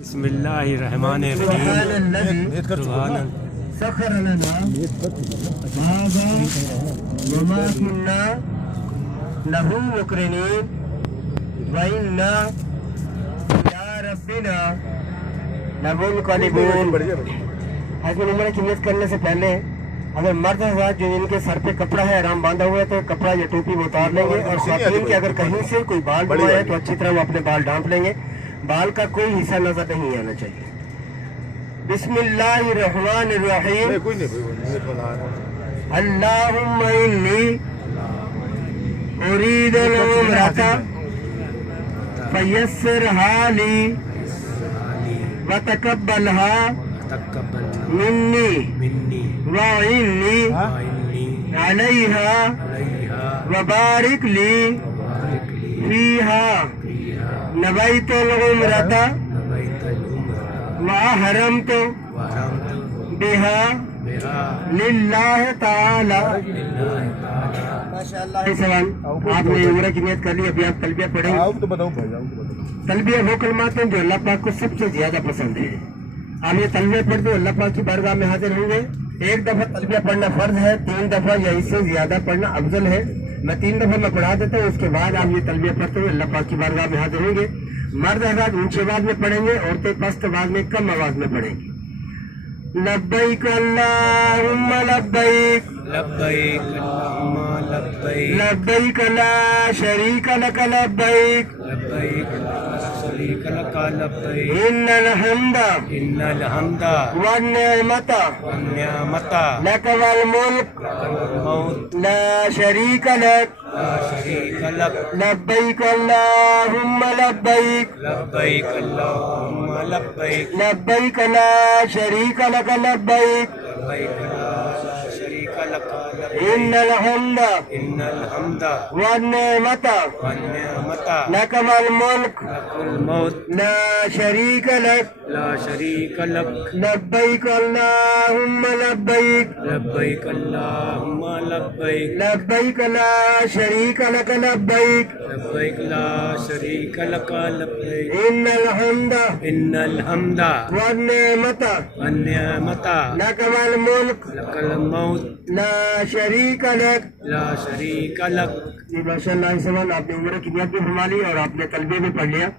बिस्मिल्लाहिर्रहमानिर्रहीम। सखर लना हाज़ा वमा कुन्ना लहू मुक़रिनीन व इन्ना इला रब्बिना लमुनक़लिबून। हज उम्र की नियत करने से पहले अगर मर्द हज़रात जो इनके सर पे कपड़ा है आराम बांधा हुआ है तो कपड़ा या टोपी वो उतार लेंगे, और ख़वातीन के अगर कहीं से कोई बाल हुआ है तो अच्छी तरह वो अपने बाल ढांप लेंगे। बाल का कोई हिस्सा नजर नहीं आना चाहिए। बिस्मिल्लाहिर्रहमानिर्रहीम। अल्लाहुम्मा इन्नी उरीदुल उम्रता फयस्सिरहा ली व तक़ब्बलहा मिन्नी व इन्नी अलैहा व बारिक ली फीहा नवैतुल उम्रता व हरमतु बिहा लिल्लाह ताला। माशाअल्लाह, आपने उम्र की नियत कर ली। अभी आप तलबिया पढ़ेंगे। तलबिया वो कलमात हैं जो अल्लाह पाक को सबसे ज्यादा पसंद है। आप ये तलबिया पढ़ते हो अल्लाह पाक की बारगाह में हाजिर होंगे। एक दफा तलबिया पढ़ना फर्ज है, 3 दफा या इससे ज्यादा पढ़ना अफजल है। मैं 3 दफा मैं पढ़ा देता हूँ, उसके बाद आप ये तलबिया पढ़ते हुए अल्लाह पाक की बारगाह में हाजिर होंगे। मर्द हज़रात ऊंची आवाज में पढ़ेंगे, औरतें पस्त आवाज में कम आवाज में पढ़ेंगी। लब्बैक अल्लाहुम्मा लब्बैक लब्बैक अल्लाहुम्मा लब्बैक लब्बैक ला शरीका लक लब्बैक लब्बैक ला शरीका लक लब्बैक इन्नल हम्दा वन निअमता लक वल मुल्क ला शरीका लक लब्बैक अल्लाहुम्मा लब्बैक लब्बैक ला शरीका लक लब्बैक इन्नल हम्दा वन निअमता लक वल मुल्क ला शरीका लक लब्बैक अल्लाहुम्मा लब्बैक लब्बैक ला शरीका लक लब्बैक इन्नल हम्दा वन निअमता लक वल मुल्क ला शरीका लक। माशाअल्लाह, इस सवाल आपने उम्र की नियत भी फरमा ली और आपने तलबिया भी पढ़ लिया।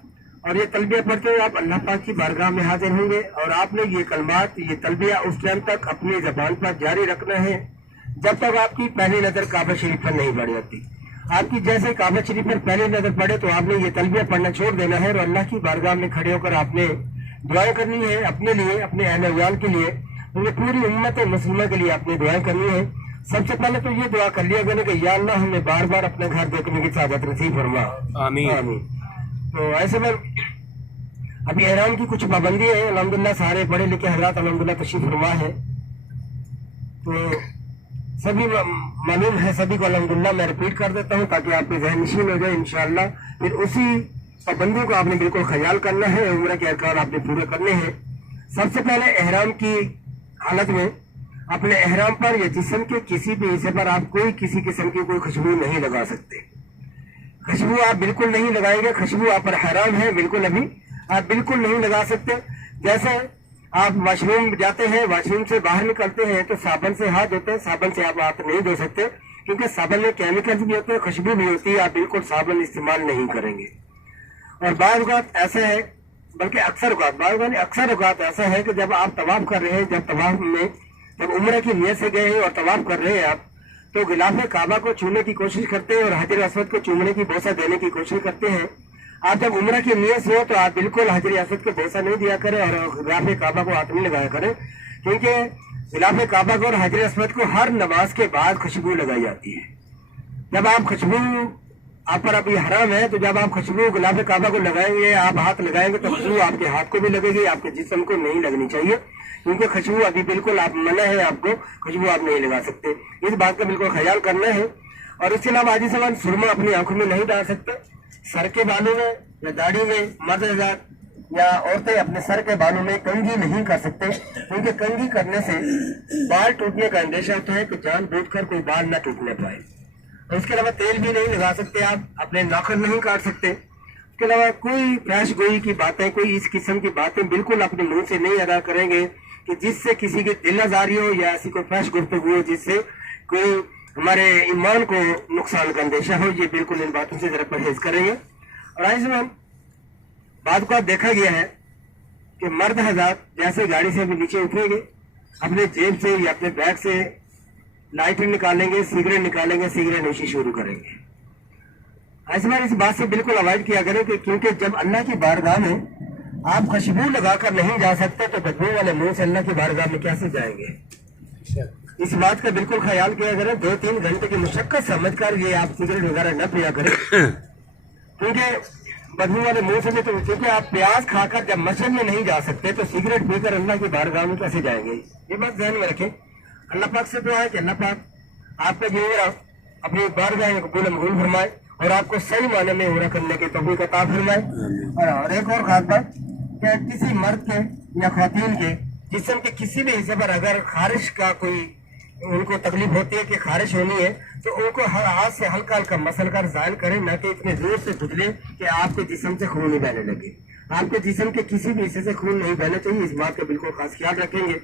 और ये तलबिया पढ़ते हुए आप अल्लाह पाक की बारगाह में हाजिर होंगे और आपने ये कलमात ये तलबिया उस टाइम तक अपनी जबान पर जारी रखना है जब तक आपकी पहली नजर काबा शरीफ पर नहीं पड़ जाती। आपकी जैसे काबा शरीफ पर पहली नजर पड़े तो आपने ये तलबिया पढ़ना छोड़ देना है और अल्लाह की बारगाह में खड़े होकर आपने दुआएं करनी है अपने लिए, अपने अहले वयाल के लिए, पूरी उम्मत मुस्लिमा के लिए आपने दुआएं करनी है। सबसे पहले तो ये दुआ कर लिया मैंने कि या अल्लाह हमें बार बार अपने घर देखने की सादत नसीब फरमा, आमीन। तो ऐसे में अभी एहराम की कुछ पाबंदी है। अल्हम्दुलिल्लाह सारे पढ़े लिखे हज़रात अल्हम्दुलिल्लाह तशरीफ फरमा है, तो सभी मालूम है सभी को। अल्हम्दुलिल्लाह मैं रिपीट कर देता हूँ ताकि आपके ज़हन नशीन हो जाए इंशाअल्लाह। फिर उसी पाबंदी को आपने बिल्कुल ख्याल करना है, उम्र के अरकान आपने पूरे करने हैं। सबसे पहले एहराम की हालत में अपने एहराम पर या जिस्म के किसी भी हिस्से पर आप कोई किसी किस्म की कोई खुशबू नहीं लगा सकते। खुशबू आप बिल्कुल नहीं लगाएंगे, खुशबू आप पर हराम है, बिल्कुल अभी आप बिल्कुल नहीं लगा सकते। जैसे आप वॉशरूम जाते हैं, वॉशरूम से बाहर निकलते हैं तो साबुन से हाथ धोते हैं, साबुन से आप हाथ नहीं धो सकते क्योंकि साबुन में केमिकल्स भी होते हैं, खुशबू भी होती है। आप बिल्कुल साबुन इस्तेमाल नहीं करेंगे। और बाज़ औक़ात ऐसा है, बल्कि अक्सर औक़ात ऐसा है कि जब आप तवाफ कर रहे हैं, जब उम्र की नियत से गए हैं और तवाफ कर रहे हैं आप, तो गिलाफ काबा को छूने की कोशिश करते हैं और हजर असवद को चूमने की बोसा देने की कोशिश करते हैं। आप जब उम्र की नियत से हो तो आप बिल्कुल हजर असवद को बोसा नहीं दिया करें और गिलाफ काबा को हाथ नहीं लगाया करें, क्योंकि गिलाफ काबा को और हजर असवद को हर नमाज के बाद खुशबू लगाई जाती है। जब आप खुशबू आप पर अभी हराम है, तो जब आप खुशबू गुलाब काबा को लगाएंगे, आप हाथ लगाएंगे तो खुशबू आपके हाथ को भी लगेगी, आपके जिस्म को नहीं लगनी चाहिए, क्योंकि खुशबू अभी बिल्कुल आप मना है, आपको खुशबू आप नहीं लगा सकते। इस बात का बिल्कुल ख्याल करना है। और इसके अलावा आदि सवाल सुरमा अपनी आंखों में नहीं डाल सकते, सर के बालों में या दाढ़ी में मर्द या औरतें अपने सर के बालों में कंघी नहीं कर सकते, क्योंकि कंघी करने से बाल टूटने का अंदेशा होता है कि जानबूझकर कोई बाल न टूटने पाए। और इसके अलावा तेल भी नहीं लगा सकते, आप अपने नाखून नहीं काट सकते, इसके अलावा कोई फैश गोई की बातें, कोई इस किस्म की बातें बिल्कुल अपने मुंह से नहीं अदा करेंगे कि जिससे किसी की दिल आजारी हो या ऐसी कोई फैश गुफ्तगू हो जिससे कोई हमारे ईमान को नुकसान का अंदेशा हो। ये बिल्कुल इन बातों से जरा परहेज करेंगे। और आइए बात को देखा गया है कि मर्द हज़रात जैसे गाड़ी से भी नीचे उतरेंगे, अपने जेब से या अपने बैग से लाइटर निकालेंगे, सिगरेट निकालेंगे, सिगरेट नोशी शुरू करेंगे। ऐसे में इस बात से बिल्कुल अवॉइड किया करें कि क्योंकि जब अल्लाह की बारगाह में आप खुशबू लगाकर नहीं जा सकते तो बदबू वाले मुंह से अल्लाह की बारगाह में कैसे जाएंगे। इस बात का बिल्कुल ख्याल किया करें। 2-3 घंटे की मुशक्कत समझ कर ये आप सिगरेट वगैरह न पिया करें, क्योंकि बदबू वाले मुंह से भी तो, क्योंकि आप प्याज खाकर जब मस्जिद में नहीं जा सकते तो सिगरेट पीकर अल्लाह की बारगाह में कैसे जाएंगे। ये बात ध्यान में रखें। अल्लाह पाक से दुआ है कि अल्लाह पाक आपका जो अपनी बारगाह में कबूल मकबूल फरमाए और आपको सही माने में उम्र करने की तौफीक अता फरमाए। और एक और खास बात कि किसी मर्द के या खातून के जिस्म के किसी भी हिस्से पर अगर खारिश का कोई उनको तकलीफ होती है कि खारिश होनी है तो उनको हर हाथ से हल्का हल्का मसल कर जायल करें, न कि इतने जोर से खुजले कि आपके जिस्म से खून नहीं बहने लगे। आपके जिस्म के किसी भी हिस्से से खून नहीं बहना चाहिए, इस बात का बिल्कुल खास ख्याल रखेंगे।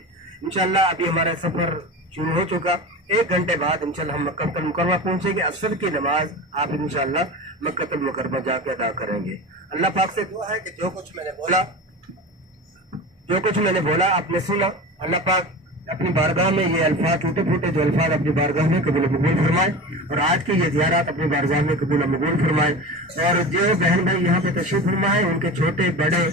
इंशाल्लाह अभी हमारा सफर शुरू हो चुका। 1 घंटे बाद इंशाल्लाह हम मक्का मुकर्रमा पहुंचेंगे। असर की नमाज आप इंशाल्लाह मक्का मुकर्रमा जाके अदा करेंगे। अल्लाह पाक से दुआ है कि जो कुछ मैंने बोला आपने सुना, अल्लाह पाक अपनी बारगाह में ये अल्फाज टूटे फूटे जो अल्फाज अपनी बारगाह में कबूल मकबूल फरमाए और आज के ये ज़ियारत अपनी बारगाह में कबूल मकबूल फरमाए। और जो बहन भाई यहाँ पे तशरीफ फरमाए उनके छोटे बड़े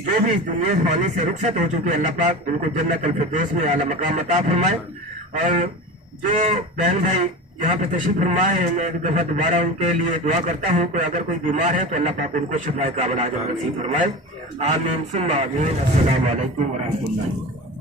जो भी इस दुनिया फानी से रुखसत हो चुके अल्लाह पाक उनको जन्नत अल फिरदौस में आला मकाम अता फरमाए। और जो बहन भाई यहाँ पे तशरीफ फरमाए हैं मैं एक दफ़ा दोबारा उनके लिए दुआ करता हूँ कि अगर कोई बीमार है तो अल्लाह पाक उनको शिफाए कामिल आजम नसीब फरमाए। आमीन सुम्मा आमीन। अस्सलामु अलैकुम व रहमतुल्लाहि।